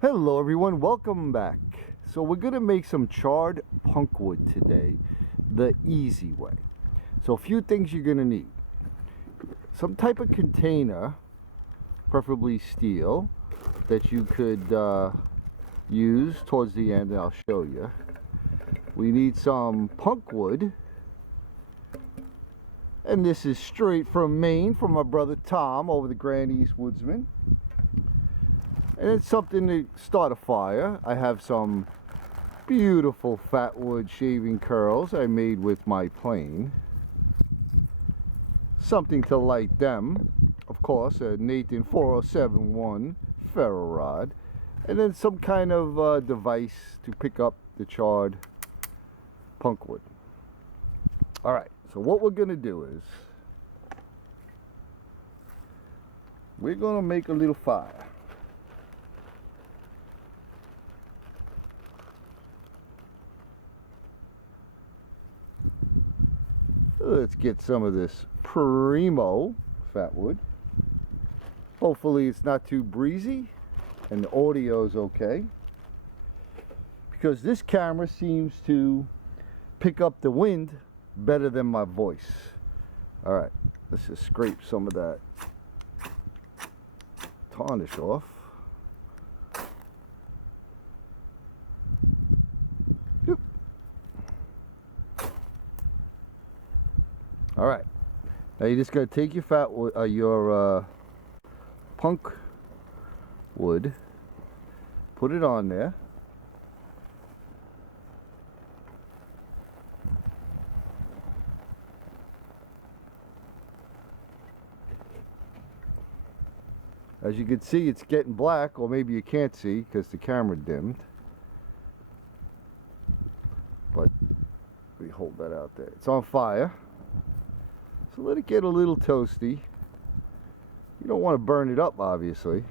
Hello everyone, welcome back. So we're gonna make some charred punkwood today, the easy way. So a few things you're gonna need. Some type of container, preferably steel, that you could use towards the end, and I'll show you. We need some punkwood, and this is straight from Maine from my brother Tom over the Grand East Woodsman. And it's something to start a fire. I have some beautiful fatwood shaving curls I made with my plane. Something to light them. Of course, a Nathan 4071 ferro rod. And then some kind of device to pick up the charred punkwood. Alright, so what we're going to do is we're going to make a little fire. Let's get some of this primo fatwood. Hopefully it's not too breezy and the audio's okay, because this camera seems to pick up the wind better than my voice. Alright, let's just scrape some of that tarnish off. All right, now you just gotta take your punk wood, put it on there. As you can see, it's getting black, or maybe you can't see because the camera dimmed. But we hold that out there. It's on fire. So let it get a little toasty. You don't want to burn it up, obviously.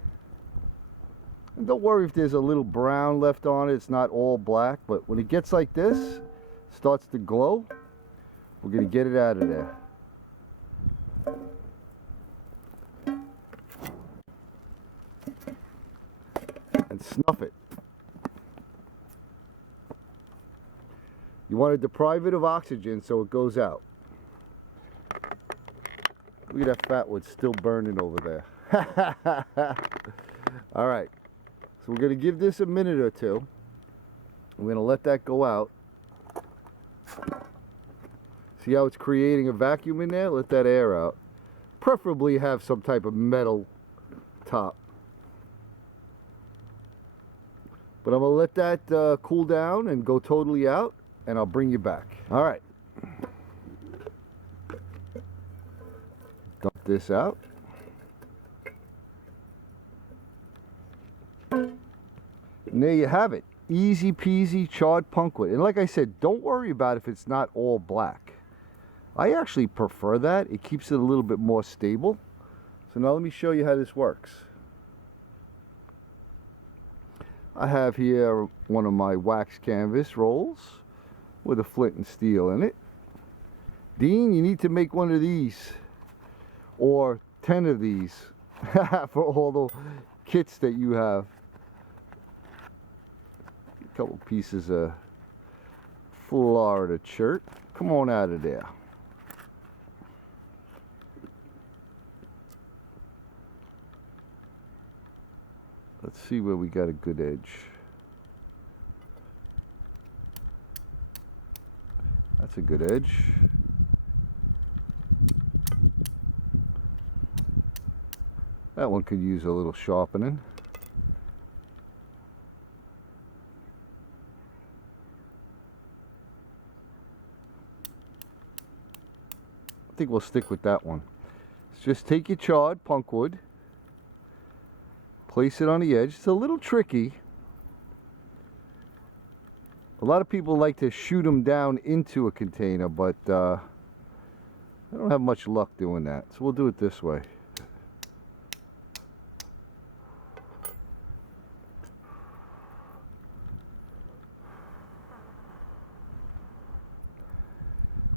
And don't worry if there's a little brown left on it. It's not all black, but when it gets like this, starts to glow, we're going to get it out of there. And snuff it. You want to deprive it of oxygen so it goes out. Look at that fatwood still burning over there. All right, so we're going to give this a minute or two. We're going to let that go out. See how it's creating a vacuum in there? Let that air out. Preferably have some type of metal top. But I'm going to let that cool down and go totally out, and I'll bring you back. All right. Dump this out. And there you have it. Easy peasy charred punkwood. And like I said, don't worry about if it's not all black. I actually prefer that. It keeps it a little bit more stable. So now let me show you how this works. I have here one of my wax canvas rolls with a flint and steel in it. Dean, you need to make one of these, or 10 of these for all the kits that you have. A couple pieces of Florida shirt. Come on out of there. Let's see where we got a good edge. That's a good edge. That one could use a little sharpening. I think we'll stick with that one. Just take your charred punkwood, place it on the edge. It's a little tricky. A lot of people like to shoot them down into a container, but I don't have much luck doing that. So we'll do it this way.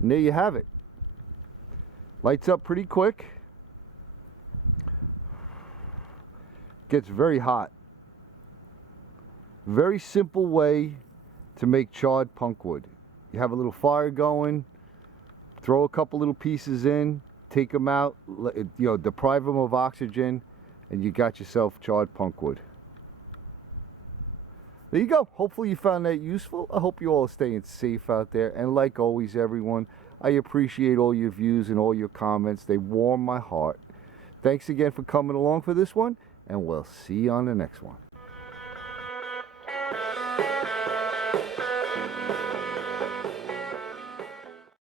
And there you have it. Lights up pretty quick. gets very hot. Very simple way to make charred punk wood. You have a little fire going, throw a couple little pieces in, take them out, deprive them of oxygen, and you got yourself charred punk wood. There you go. Hopefully you found that useful. I hope you all are staying safe out there. And like always, everyone, I appreciate all your views and all your comments. They warm my heart. Thanks again for coming along for this one, and we'll see you on the next one.